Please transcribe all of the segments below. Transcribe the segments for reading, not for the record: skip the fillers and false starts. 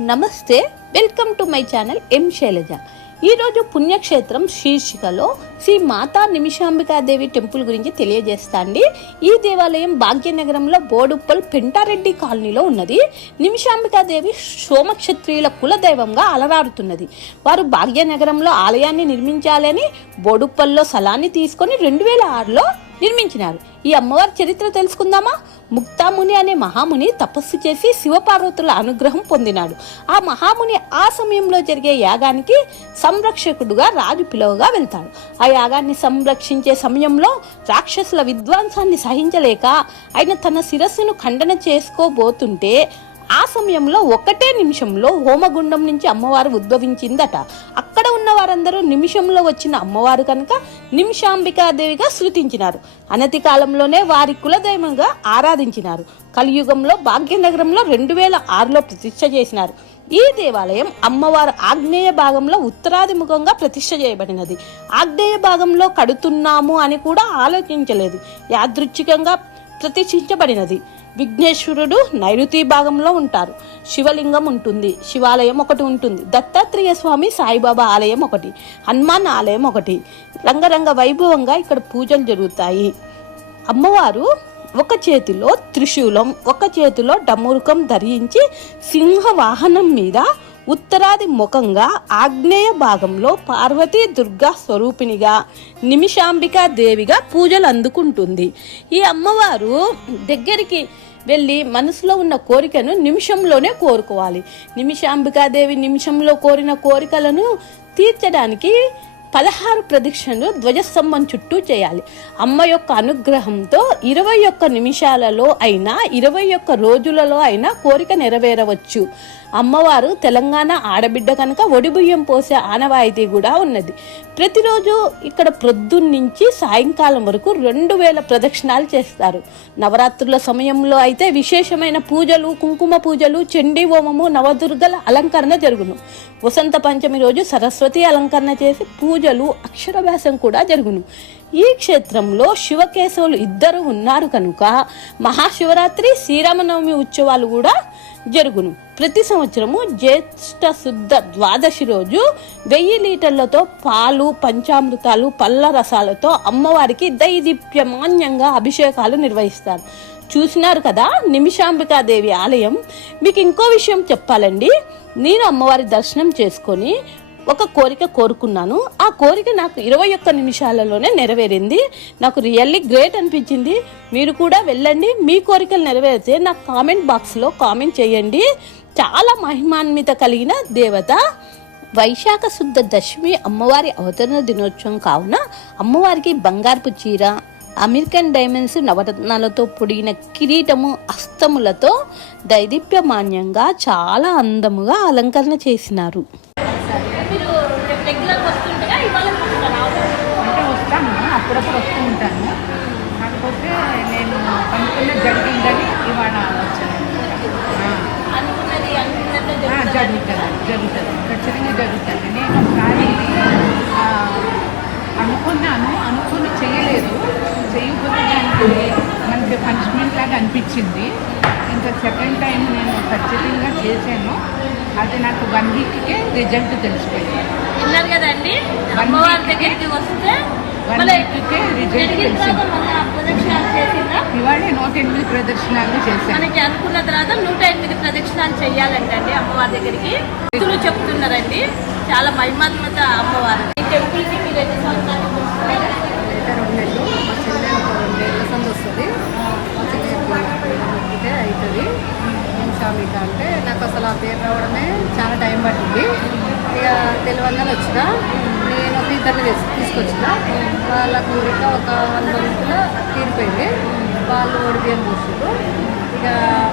నమస్తే, welcome to my channel M Shailaja. ఈరోజు పుణ్యక్షేత్రం శీర్షికలో శ్రీ మాతా నిమిషాంబికాదేవి టెంపుల్ గురించి తెలియజేస్తాండి. ఈ దేవాలయం భాగ్యనగరంలో బోడుప్పల్ పెంటారెడ్డి కాలనీలో ఉన్నది. నిమిషాంబికాదేవి సోమక్షత్రియుల కులదైవంగా అలరారుతున్నది. వారు భాగ్యనగరంలో ఆలయాన్ని నిర్మించాలని బోడుప్పల్లో స్థలాన్ని తీసుకొని 2006లో నిర్మించినారు. ఈ అమ్మవారి చరిత్ర తెలుసుకుందామా? ముక్తాముని అనే మహాముని తపస్సు చేసి శివపార్వతుల అనుగ్రహం పొందినాడు. ఆ మహాముని ఆ సమయంలో జరిగే యాగానికి సంరక్షకుడుగా రాజు పిలువగా వెళ్తాడు. ఆ యాగాన్ని సంరక్షించే సమయంలో రాక్షసుల విధ్వంసాన్ని సహించలేక ఆయన తన శిరస్సును ఖండన చేసుకోబోతుంటే ఆ సమయంలో ఒకటే నిమిషంలో హోమగుండం నుంచి అమ్మవారు ఉద్భవించిందట. అక్కడ ఉన్న వారందరూ నిమిషంలో వచ్చిన అమ్మవారు కనుక నిమిషాంబికాదేవిగా స్తుతించినారు. అనతి కాలంలోనే వారి కులదైవంగా ఆరాధించినారు. కలియుగంలో భాగ్యనగరంలో 2006లో ప్రతిష్ఠ చేసినారు. ఈ దేవాలయం అమ్మవారు ఆగ్నేయ భాగంలో ఉత్తరాది ముఖంగా ప్రతిష్ఠ చేయబడినది. ఆగ్నేయ భాగంలో కడుతున్నాము అని కూడా ఆలోచించలేదు, యాదృచ్ఛికంగా ప్రతిష్ఠించబడినది. విఘ్నేశ్వరుడు నైరుతి భాగంలో ఉంటారు. శివలింగం ఉంటుంది, శివాలయం ఒకటి ఉంటుంది. దత్తాత్రేయ స్వామి సాయిబాబా ఆలయం ఒకటి, హనుమాన్ ఆలయం ఒకటి. రంగరంగ వైభవంగా ఇక్కడ పూజలు జరుగుతాయి. అమ్మవారు ఒక చేతిలో త్రిశూలం, ఒక చేతిలో డమరుకం ధరించి సింహ వాహనం మీద ఉత్తరాది ముఖంగా ఆగ్నేయ భాగంలో పార్వతీ దుర్గా స్వరూపిణిగా నిమిషాంబికా దేవిగా పూజలు అందుకుంటుంది. ఈ అమ్మవారు దగ్గరికి వెళ్ళి మనసులో ఉన్న కోరికను నిమిషంలోనే కోరుకోవాలి. నిమిషాంబికాదేవి నిమిషంలో కోరిన కోరికలను తీర్చడానికి 16 ప్రదక్షిణలు ధ్వజస్తంభం చుట్టూ చేయాలి. అమ్మ యొక్క అనుగ్రహంతో 21 నిమిషాలలో అయినా 21 రోజులలో అయినా కోరిక నెరవేరవచ్చు. అమ్మవారు తెలంగాణ ఆడబిడ్డ కనుక ఒడిబియ్యం పోసే ఆనవాయితీ కూడా ఉన్నది. ప్రతిరోజు ఇక్కడ ప్రొద్దున్నుంచి సాయంకాలం వరకు 2000 ప్రదక్షిణాలు చేస్తారు. నవరాత్రుల సమయంలో అయితే విశేషమైన పూజలు, కుంకుమ పూజలు, చండీ హోమము, నవదుర్గల అలంకరణ జరుగును. వసంత పంచమి రోజు సరస్వతి అలంకరణ చేసి పూజలు, అక్షరభ్యాసం కూడా జరుగును. ఈ క్షేత్రంలో శివకేశవులు ఇద్దరు ఉన్నారు కనుక మహాశివరాత్రి, శ్రీరామనవమి ఉత్సవాలు కూడా జరుగును. ప్రతి సంవత్సరము జ్యేష్ఠ శుద్ధ ద్వాదశి రోజు 1000 లీటర్లతో పాలు, పంచామృతాలు, పళ్ళ రసాలతో అమ్మవారికి దైదీప్యమాన్యంగా అభిషేకాలు నిర్వహిస్తారు. చూసినారు కదా నిమిషాంబికాదేవి ఆలయం. మీకు ఇంకో విషయం చెప్పాలండి. నేను అమ్మవారి దర్శనం చేసుకొని ఒక కోరిక కోరుకున్నాను. ఆ కోరిక నాకు 21 నిమిషాలలోనే నెరవేరింది. నాకు రియల్లీ గ్రేట్ అనిపించింది. మీరు కూడా వెళ్ళండి, మీ కోరికలు నెరవేరితే నాకు కామెంట్ బాక్స్లో కామెంట్ చేయండి. చాలా మహిమాన్విత కలిగిన దేవత. వైశాఖ శుద్ధ దశమి అమ్మవారి అవతరణ దినోత్సవం కావున అమ్మవారికి బంగారపు చీర, అమెరికన్ డైమండ్స్, నవరత్నాలతో పొడిగిన కిరీటము, అస్తములతో దైదీప్యమాన్యంగా చాలా అందముగా అలంకరణ చేసినారు. అప్పుడప్పుడు వస్తూ ఉంటాను. కాకపోతే నేను అనుకున్న జరిగిందని ఇవాళ వచ్చాను. జరుగుతుంది ఖచ్చితంగా జరుగుతుంది. నేను ఒకసారి అనుకుని చేయలేదు. చేయకపోతే దానికి మనకి పనిష్మెంట్ లాగా అనిపించింది. ఇంకా సెకండ్ టైం నేను ఖచ్చితంగా చేశాను. అది నాకు 1 వీక్కే రిజల్ట్ తెలిసిపోయింది. విన్నారు కదండి, అమ్మవారి దగ్గరికి వస్తే ఇవాళ 108 ప్రదర్శనలు చేశాను. మనకి అనుకున్న తర్వాత 108 ప్రదక్షిణాలు చేయాలంటండి అమ్మవారి దగ్గరికి చెప్తున్నారండి. చాలా మహిమాత్మత అమ్మవారు. ఈ టెంపుల్కి మీరు ఎన్ని సంవత్సరాలు వస్తుంది? అవుతుంది. నిమిషాంబిక అంటే నాకు అసలు ఆ పేరు రావడమే చాలా టైం పట్టింది. ఇక తెలియగానే వచ్చిన నేను ఒక ఇద్దరిని తీసుకొచ్చిన. వాళ్ళ కోరిక ఒక 1 మంత్లో తీరిపోయింది. వాళ్ళు ఒడిబియ్యం పోసారు. ఇక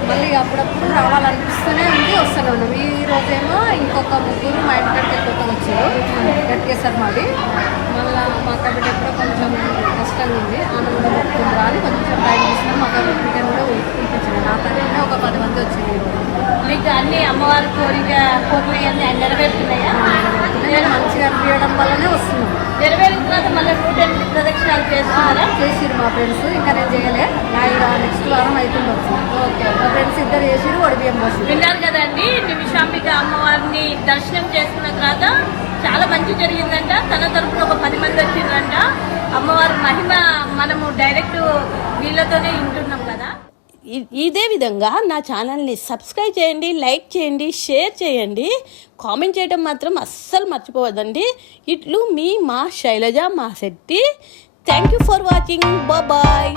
మళ్ళీ అప్పుడప్పుడు రావాలనిపిస్తూనే ఉంది, వస్తూనే ఉన్నాం. ఈ రోజేమో ఇంకొక 3 మా ఇంటికి కొత్త వచ్చారు. గట్టికేసారు మాది. మళ్ళీ మా కబడ్డీ ఎప్పుడో కొంచెం కష్టంగా ఉంది. ఆమె కూడా మొక్కుతుంది రాని కొంచెం టైం తీసుకుని మా కబడ్డీ కూడా పిలిపించాను. నా తరఫునే ఒక 10 మంది వచ్చింది. మీకు అన్ని అమ్మవారి కోరికలు నెరవేరుతున్నాయా? మంచిగా అనిపించడం వల్లనే వస్తున్నాం. నెరవేరిన తర్వాత మళ్ళీ 108 ప్రదక్షిణాలు చేస్తున్నారా? చేసిరు మా ఫ్రెండ్స్, ఇంకా నేను చేయలే. నా ఇక నెక్స్ట్ వారం అవుతుంది వచ్చి. ఓకే, మా ఫ్రెండ్స్ ఇద్దరు చేసిరు, ఒడిబియ్యం పోసి. విన్నారు కదండి, నిమిషాంబిక అమ్మవారిని దర్శనం చేసుకున్న తర్వాత చాలా మంచి జరిగిందంట. తన తరపున ఒక 10 మంది వచ్చిందంట. అమ్మవారి మహిమ మనము డైరెక్ట్ వీళ్ళతోనే వింటున్నాం కదా. ఇదే విధంగా నా ఛానల్ని సబ్స్క్రైబ్ చేయండి, లైక్ చేయండి, షేర్ చేయండి, కామెంట్ చేయడం మాత్రం అస్సలు మర్చిపోవద్దండి. ఇట్లు మీ మా శైలజ మా Shetty. Thank you for watching. Bye.